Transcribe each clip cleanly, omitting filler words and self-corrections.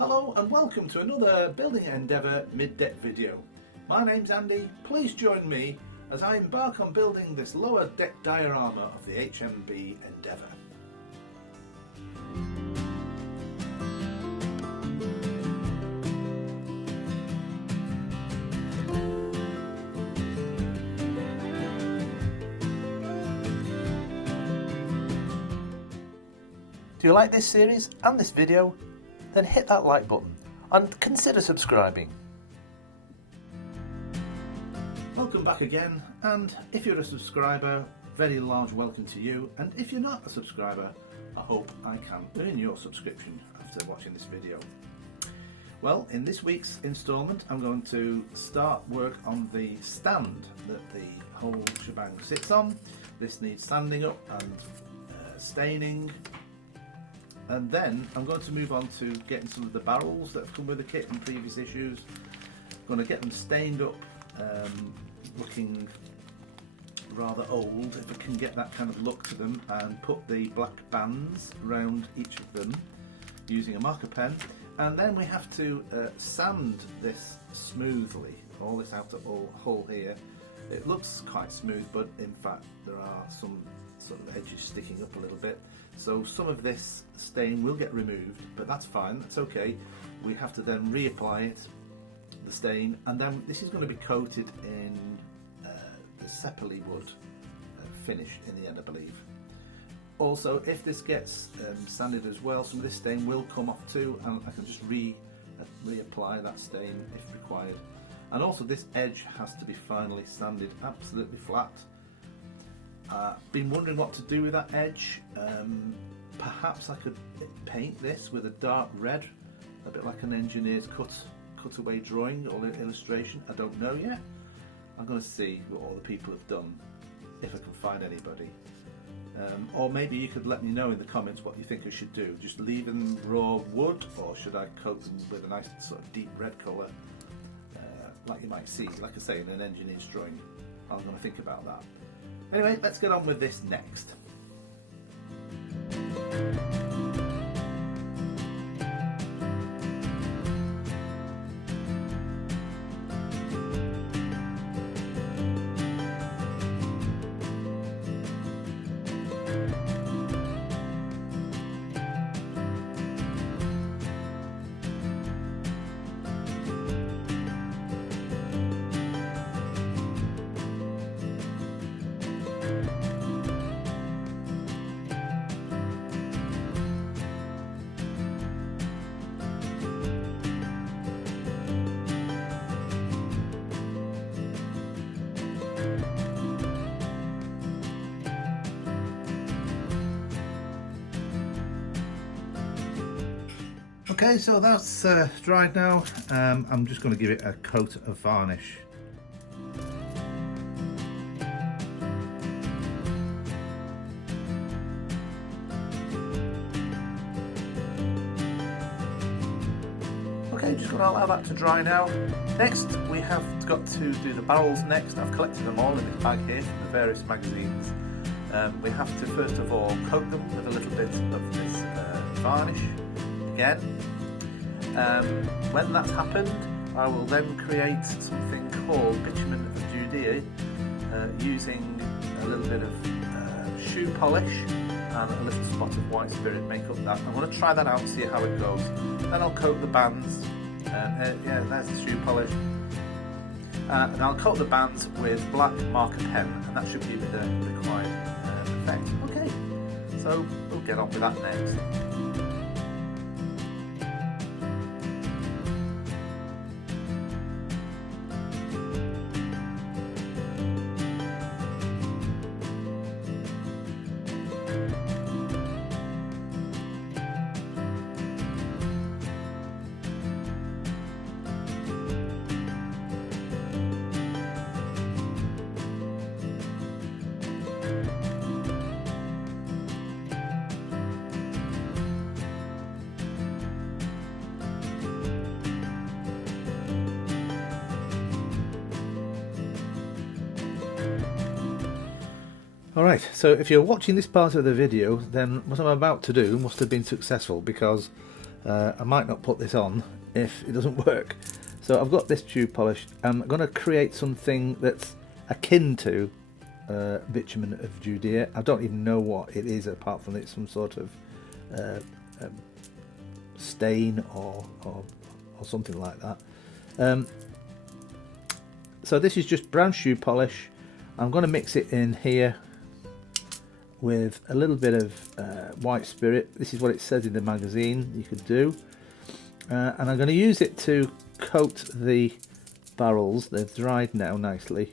Hello and welcome to another Building Endeavour mid-deck video. My name's Andy. Please join me as I embark on building this lower deck diorama of the HMB Endeavour. Do you like this series and this video? Then hit that like button and consider subscribing. Welcome back again, and if you're a subscriber, very large welcome to you, and if you're not a subscriber, I hope I can earn your subscription after watching this video. Well, in this week's instalment I'm going to start work on the stand that the whole shebang sits on. This needs sanding up and staining. And then I'm going to move on to getting some of the barrels that have come with the kit in previous issues. I'm going to get them stained up, looking rather old, if I can get that kind of look to them, and put the black bands around each of them using a marker pen. And then we have to sand this smoothly, all this outer hull here. It looks quite smooth, but in fact there are some sort of edges sticking up a little bit. So some of this stain will get removed, but that's fine, that's okay. We have to then reapply it, the stain, and then this is going to be coated in the sepali wood finish in the end, I believe. Also, if this gets sanded as well, some of this stain will come off too, and I can just reapply that stain if required. And also this edge has to be finally sanded absolutely flat. Been wondering what to do with that edge. Perhaps I could paint this with a dark red, a bit like an engineer's cutaway drawing or illustration. I don't know yet. I'm going to see what all the people have done, if I can find anybody. Or maybe you could let me know in the comments what you think I should do. Just leave them raw wood, or should I coat them with a nice sort of deep red colour, like you might see, like I say, in an engineer's drawing. I'm going to think about that. Anyway, let's get on with this next. Okay, so that's dried now. I'm just going to give it a coat of varnish. Okay, just going to allow that to dry now. Next, we have got to do the barrels next. I've collected them all in this bag here from the various magazines. We have to first of all coat them with a little bit of this varnish again. When that's happened, I will then create something called bitumen of Judea, using a little bit of shoe polish and a little spot of white spirit. Make up that. I want to try that out and see how it goes. Then I'll coat the bands. Yeah, there's the shoe polish. And I'll coat the bands with black marker pen, and that should give it the required effect. Okay, so we'll get on with that next. Alright, so if you're watching this part of the video, then what I'm about to do must have been successful, because I might not put this on if it doesn't work. So I've got this tube polish. I'm going to create something that's akin to bitumen of Judea. I don't even know what it is apart from it's some sort of stain or something like that. So this is just brown shoe polish. I'm going to mix it in here with a little bit of white spirit. This is what it says in the magazine you could do, and I'm going to use it to coat the barrels. They've dried now nicely.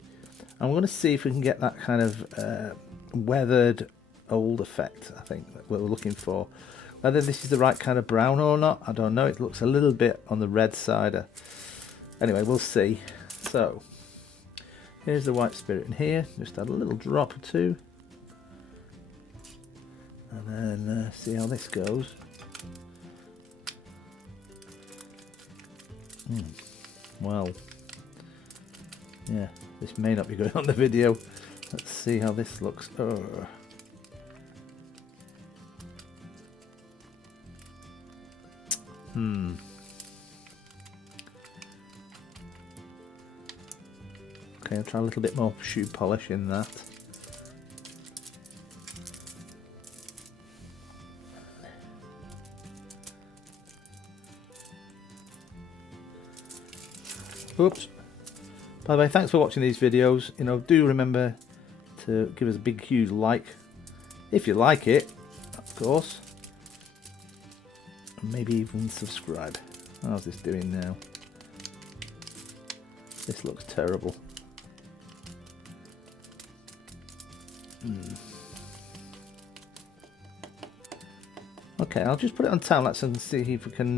I'm going to see if we can get that kind of weathered old effect, I think, that we're looking for. Whether this is the right kind of brown or not, I don't know. It looks a little bit on the red side. Anyway, we'll see. So here's the white spirit in here. Just add a little drop or two, and then see how this goes. Well, yeah, this may not be going on the video. Let's see how this looks. Okay, I'll try a little bit more shoe polish in that. Oops. By the way, thanks for watching these videos. You know, do remember to give us a big, huge like if you like it, of course. And maybe even subscribe. How's this doing now? This looks terrible. Okay, I'll just put it on time lapse and see if we can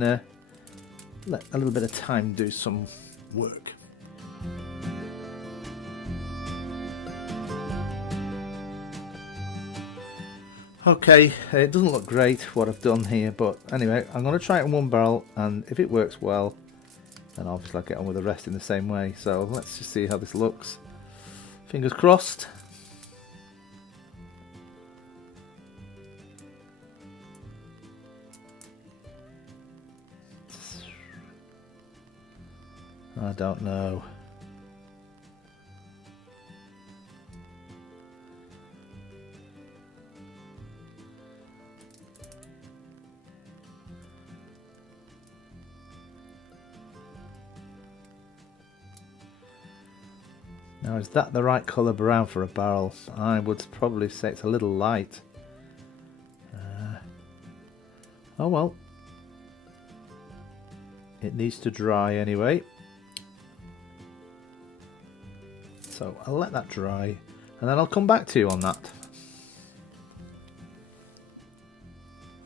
let a little bit of time do some work. Okay, it doesn't look great what I've done here, but anyway, I'm going to try it in one barrel, and if it works well, then obviously I'll get on with the rest in the same way. So let's just see how this looks. Fingers crossed. I don't know. Now, is that the right colour brown for a barrel? I would probably say it's a little light. Oh well. It needs to dry anyway. So I'll let that dry, and then I'll come back to you on that.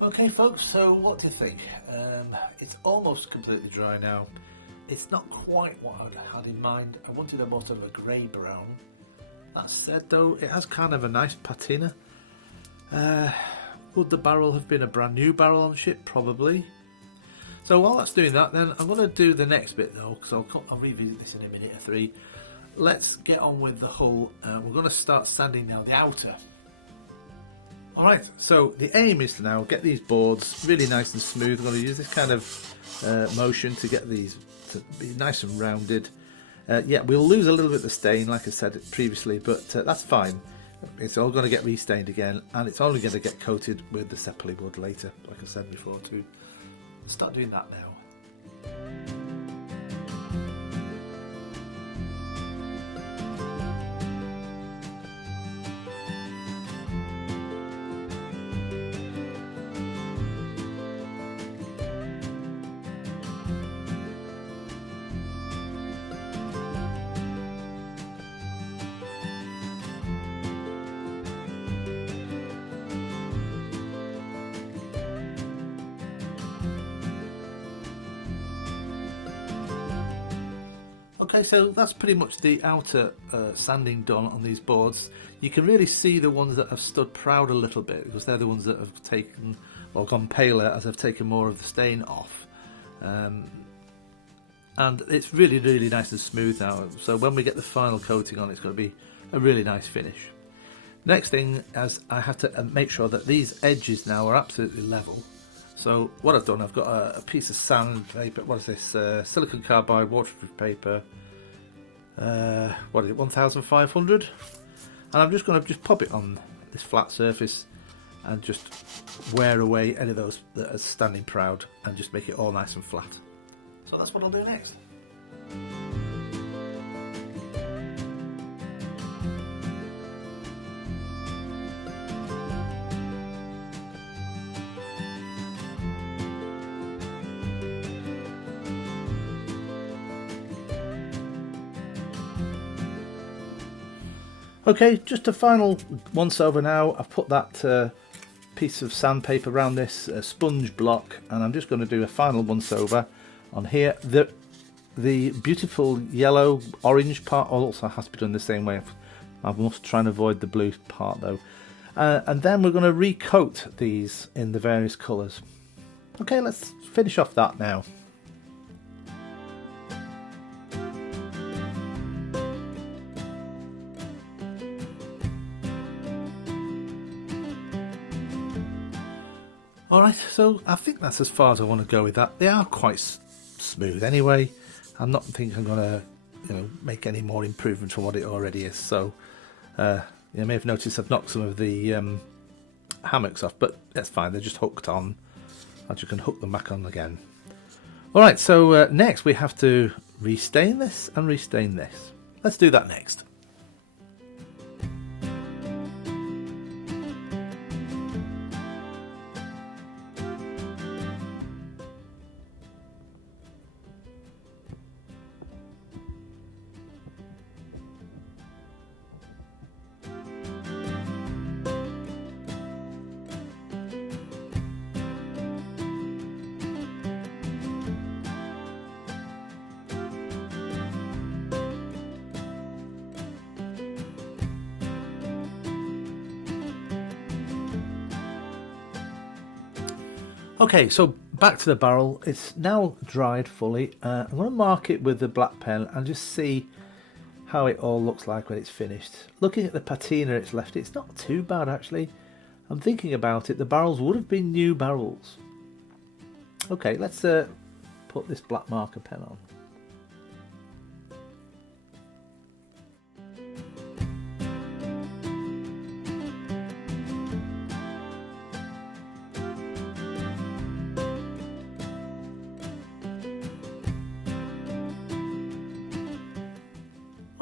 Okay folks, so what do you think? It's almost completely dry now. It's not quite what I had in mind. I wanted a more sort of a grey brown. That said though, it has kind of a nice patina. Would the barrel have been a brand new barrel on ship? Probably. So while that's doing that, then I'm going to do the next bit though, because I'll revisit this in a minute or three. Let's get on with the hull. We're going to start sanding now the outer. Alright, so the aim is to now get these boards really nice and smooth. I'm going to use this kind of motion to get these to be nice and rounded. Yeah, we'll lose a little bit of the stain, like I said previously, but that's fine. It's all going to get restained again, and it's only going to get coated with the Sepulchre wood later, like I said before too. Start doing that now. Okay, so that's pretty much the outer sanding done on these boards. You can really see the ones that have stood proud a little bit, because they're the ones that have taken or gone paler as I've taken more of the stain off. And it's really, really nice and smooth now. So when we get the final coating on, it's going to be a really nice finish. Next thing is I have to make sure that these edges now are absolutely level. So what I've done, I've got a piece of sandpaper. What is this? Silicon carbide waterproof paper. What is it? 1,500. And I'm just going to pop it on this flat surface and just wear away any of those that are standing proud and just make it all nice and flat. So that's what I'll do next. Okay, just a final once over now. I've put that piece of sandpaper around this sponge block, and I'm just going to do a final once over on here. The beautiful yellow orange part also has to be done the same way. I must try and avoid the blue part though. And then we're going to recoat these in the various colours. Okay, let's finish off that now. Alright, so I think that's as far as I want to go with that. They are quite smooth anyway. I'm not thinking I'm going to make any more improvement from what it already is. So you may have noticed I've knocked some of the hammocks off, but that's fine, they're just hooked on. And you can hook them back on again. Alright, so next we have to restain this and restain this. Let's do that next. Okay, so back to the barrel. It's now dried fully. I'm going to mark it with the black pen and just see how it all looks like when it's finished. Looking at the patina it's left, it's not too bad actually. I'm thinking about it, the barrels would have been new barrels. Okay, let's put this black marker pen on.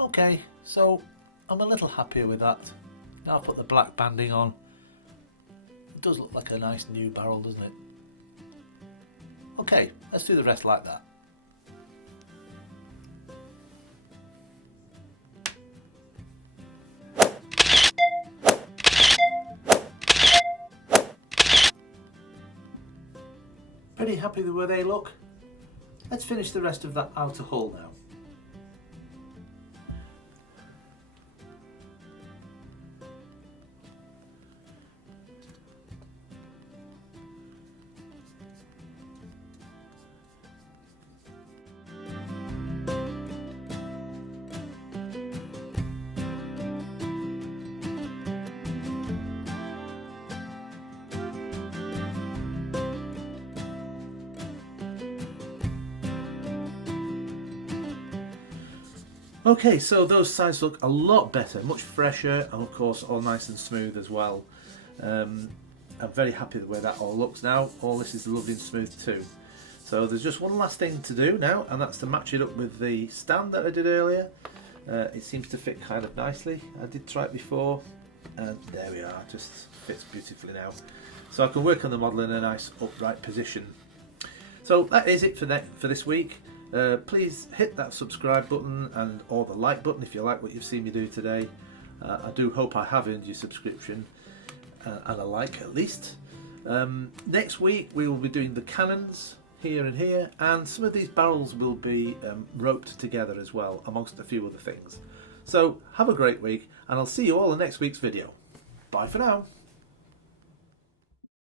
Okay, so I'm a little happier with that. Now I've put the black banding on. It does look like a nice new barrel, doesn't it? Okay, let's do the rest like that. Pretty happy with the way they look. Let's finish the rest of that outer hull now. Okay, so those sides look a lot better, much fresher, and of course all nice and smooth as well. I'm very happy with the way that all looks now. All this is lovely and smooth too. So there's just one last thing to do now, and that's to match it up with the stand that I did earlier. It seems to fit kind of nicely. I did try it before, and there we are, just fits beautifully now. So I can work on the model in a nice upright position. So that is it for this week. Please hit that subscribe button or the like button if you like what you've seen me do today. I do hope I have earned your subscription and a like at least. Next week we will be doing the cannons here and here, and some of these barrels will be roped together as well, amongst a few other things. So have a great week, and I'll see you all in next week's video. Bye for now.